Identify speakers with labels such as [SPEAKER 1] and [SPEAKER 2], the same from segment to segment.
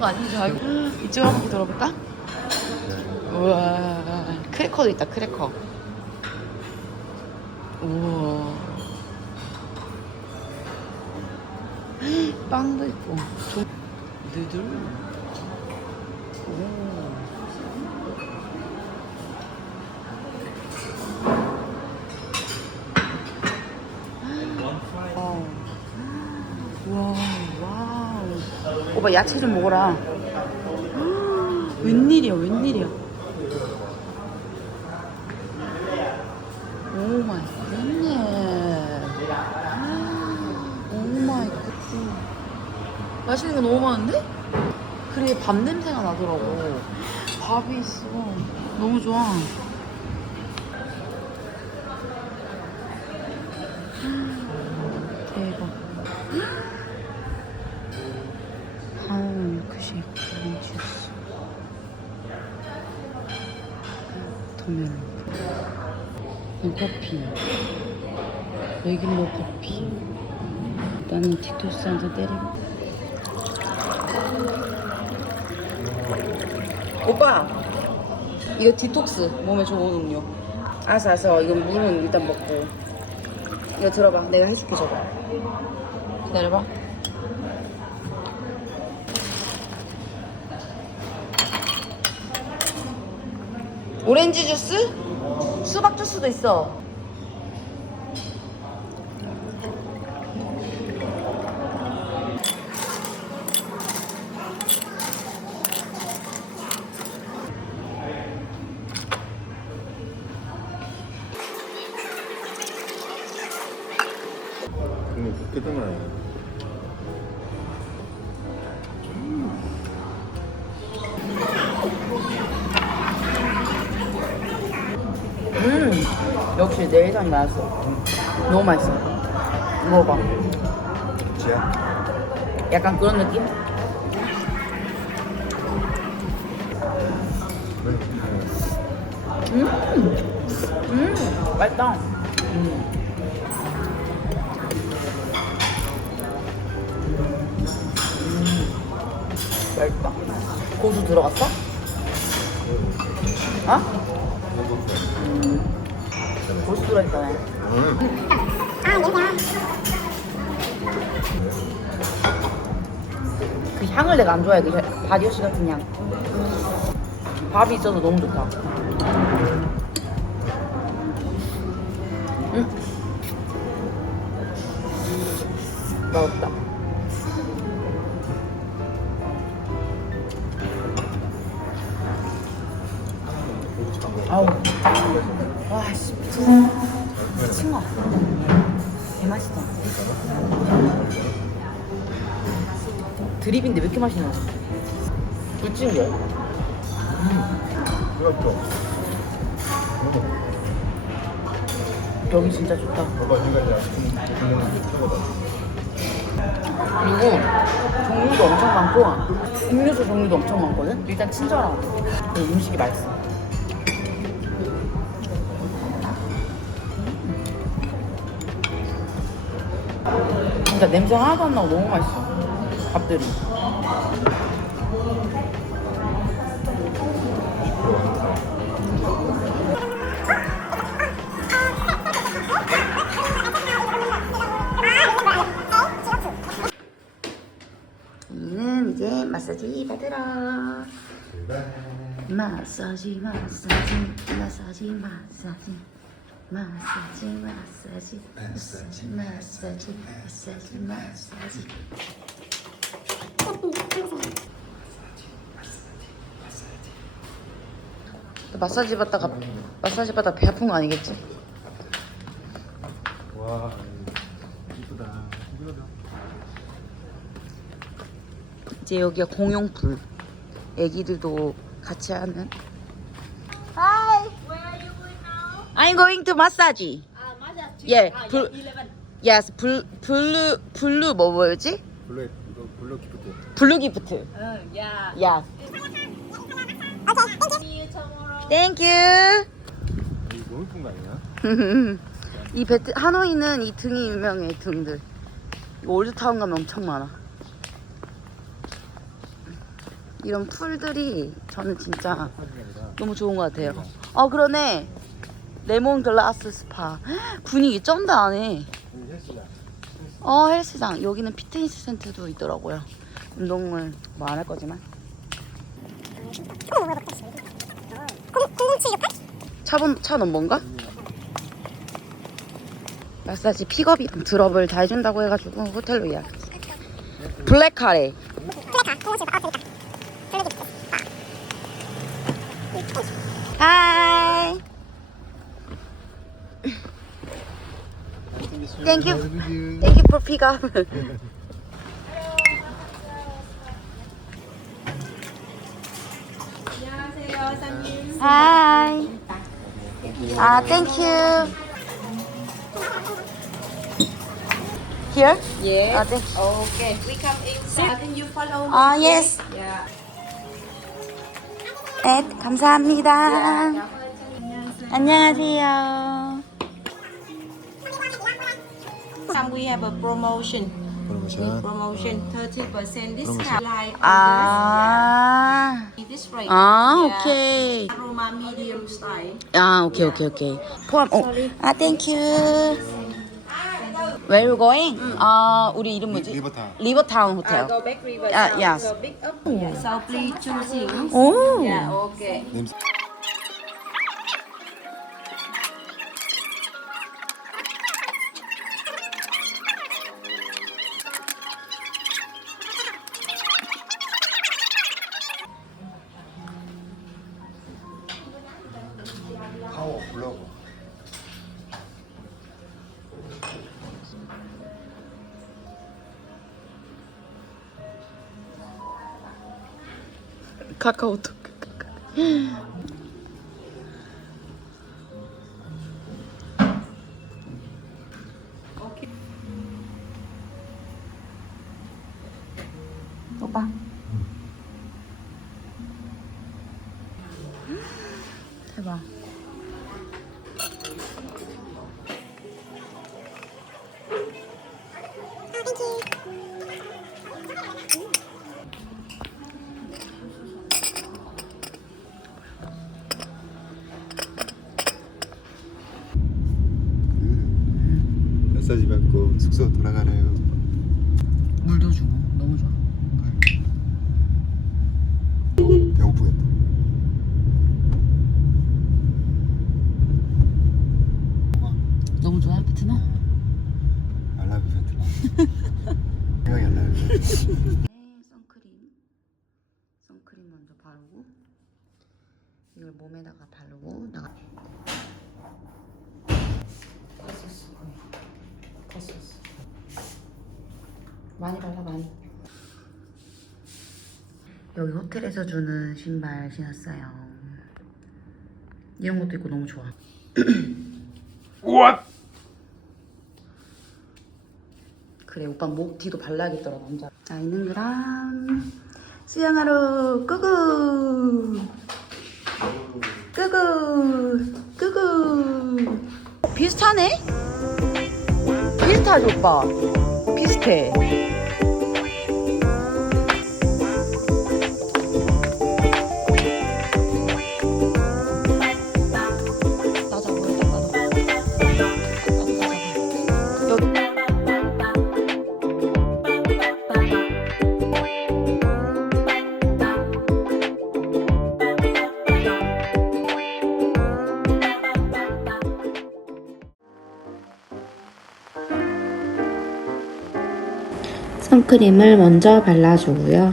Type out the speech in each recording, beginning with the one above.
[SPEAKER 1] 정도가 아니죠. 이쪽 한번 들어볼까? 우와 크래커도 있다 크래커. 우와. 빵도 있고. 조... 누들. 오. 어. 와, 오빠 야채 좀 먹어라. 웬일이야, 웬일이야. 오 마이 굿네. 오 마이 굿. 맛있는 거 너무 많은데? 그래, 밥 냄새가 나더라고. 밥이 있어. 너무 좋아. 더멜론. 커피. 레귤러 커피. 나는 티토스 한 잔 때리고. 오빠! 이거 디톡스. 몸에 좋은 음료. 알았어. 이거 물은 일단 먹고. 이거 들어봐. 내가 해줄게, 저거. 기다려봐. 오렌지 주스? 수박 주스도 있어.
[SPEAKER 2] 국물 그렇게 뜨나요?
[SPEAKER 1] 역시 내 예상이 맞았어. 너무 맛있어. 먹어봐.
[SPEAKER 2] 지야?
[SPEAKER 1] 약간 그런 느낌? 음, 음, 맛있다. 음. 음, 맛있다. 고수 들어갔어? 어? 음, 고수 들어있다네.
[SPEAKER 2] 음.
[SPEAKER 1] 그 향을 내가 안 좋아해. 그 바디워시 같은 향. 밥이 있어서 너무 좋다. 음. 맛없다. 미친 거. 개맛있다. 드립인데 왜 이렇게 맛있나? 불찐 게?
[SPEAKER 2] 뜨겁죠? 먹어.
[SPEAKER 1] 여기 진짜 좋다.
[SPEAKER 2] 봐봐, 이거 이제 국물 뜨거워.
[SPEAKER 1] 그리고 종류도 엄청 많고 음료수 종류도 엄청 많거든? 일단 친절하고 그리고 음식이 맛있어. 진짜 냄새 하나도 안 나고 너무 맛있어. 밥들이. 우리는 이제 마사지 받으러 마사지 마사지 마사지 마사지 마사지 마사지 마사지 마사지 마사지 마사지 마사지 너 마사지 받다가 마사지 받다 배 아픈 거 아니겠지?
[SPEAKER 2] 와, 이쁘다. 이쁘다.
[SPEAKER 1] 이제 여기가 공용 풀 애기들도 같이 하는 I'm going to massage
[SPEAKER 3] Ah, Mazda.
[SPEAKER 1] Yeah,
[SPEAKER 3] Ah,
[SPEAKER 1] pul-
[SPEAKER 3] yeah, 11.
[SPEAKER 1] Yes, 블, 블루, 블루 뭐 뭐였지?
[SPEAKER 2] 블랙, 이거 블랙 기프트.
[SPEAKER 1] 블루 기프트
[SPEAKER 3] yeah.
[SPEAKER 1] Yes
[SPEAKER 3] See you tomorrow.
[SPEAKER 1] Thank you
[SPEAKER 2] 이거 너무 거 아니야?
[SPEAKER 1] 이 베트, 하노이는 이 등이 유명해 등들 이거 올드타운 가면 엄청 많아 이런 풀들이 저는 진짜
[SPEAKER 2] 사진이다.
[SPEAKER 1] 너무 좋은 것 같아요. 어 그러네. 레몬 글라스 스파 분위기 쩐다 안에.
[SPEAKER 2] 여기 헬스장.
[SPEAKER 1] 어 헬스장 여기는 피트니스 센터도 있더라고요. 운동을 뭐 안 할 거지만. 차번 차 넘버인가? 마사지 픽업이랑 드롭을 다 해준다고 해가지고 호텔로 예약했어. 블랙 카레. 하 Thank you. Thank you for pick up. Hi. Ah, thank you. Here?
[SPEAKER 4] Yes.
[SPEAKER 1] Ah, thank you.
[SPEAKER 4] Okay. We come inside. Can you follow me?
[SPEAKER 1] Ah, yes.
[SPEAKER 4] Yeah.
[SPEAKER 1] 네, 감사합니다. 안녕하세요.
[SPEAKER 4] Some we have a promotion.
[SPEAKER 2] 프로모션.
[SPEAKER 4] Promotion 30% discount. Like
[SPEAKER 1] 아,
[SPEAKER 4] this, this rate.
[SPEAKER 1] 아,
[SPEAKER 4] Yeah.
[SPEAKER 1] 오케이.
[SPEAKER 4] Aroma medium style.
[SPEAKER 1] 아, 오케이, 오케이, 오케이. 포함, 어. 아, 땡큐. Where you going? 아, 우리 이름 뭐지?
[SPEAKER 2] 리버타운.
[SPEAKER 1] 리버타운
[SPEAKER 4] Uh,
[SPEAKER 1] 호텔.
[SPEAKER 4] go back river.
[SPEAKER 1] Yeah,
[SPEAKER 4] south,
[SPEAKER 1] yes.
[SPEAKER 4] So big up. Yeah. So please choosing.
[SPEAKER 1] 오.
[SPEAKER 4] Yeah. Okay.
[SPEAKER 2] 냄새.
[SPEAKER 1] 카카오톡. 많이 발라 많이. 여기 호텔에서 주는 신발 신었어요. 이런 것도 있고 너무 좋아.
[SPEAKER 2] 우와.
[SPEAKER 1] 그래 오빠 목 뒤도 발라야겠더라 남자 아이는 그람 수영하러 꾸구 꾸구 꾸구 비슷하네? 비슷하지 오빠 비슷해
[SPEAKER 5] 선크림을 먼저 발라주고요.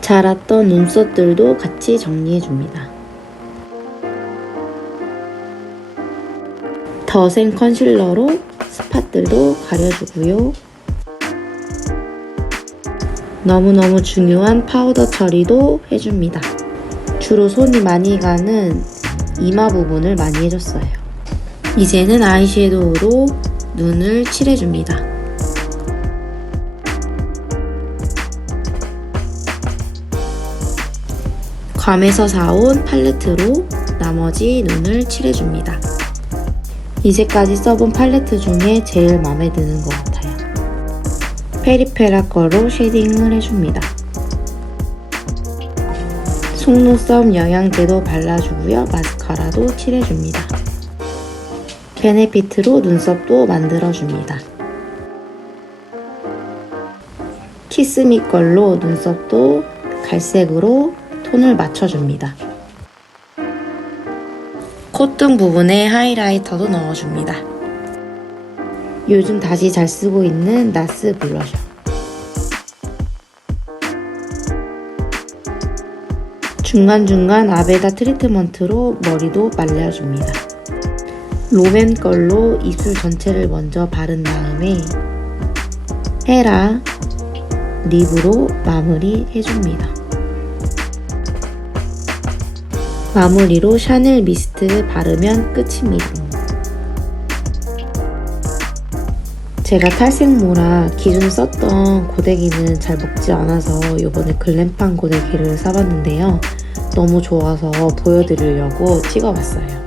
[SPEAKER 5] 자랐던 눈썹들도 같이 정리해줍니다. 더센 컨실러로 스팟들도 가려주고요. 너무너무 중요한 파우더 처리도 해줍니다. 주로 손이 많이 가는 이마 부분을 많이 해줬어요. 이제는 아이섀도우로 눈을 칠해줍니다. 괌에서 사온 팔레트로 나머지 눈을 칠해줍니다. 이제까지 써본 팔레트 중에 제일 마음에 드는 것 같아요. 페리페라 거로 쉐딩을 해줍니다. 속눈썹 영양제도 발라주고요. 마스카라도 칠해줍니다. 베네피트로 눈썹도 만들어줍니다. 키스미 걸로 눈썹도 갈색으로 톤을 맞춰줍니다. 콧등 부분에 하이라이터도 넣어줍니다. 요즘 다시 잘 쓰고 있는 나스 블러셔. 중간중간 아베다 트리트먼트로 머리도 말려줍니다. 롬앤 걸로 입술 전체를 먼저 바른 다음에 헤라 립으로 마무리 해줍니다. 마무리로 샤넬 미스트 바르면 끝입니다. 제가 탈색모라 기존 썼던 고데기는 잘 먹지 않아서 이번에 글램팡 고데기를 사봤는데요. 너무 좋아서 보여드리려고 찍어봤어요.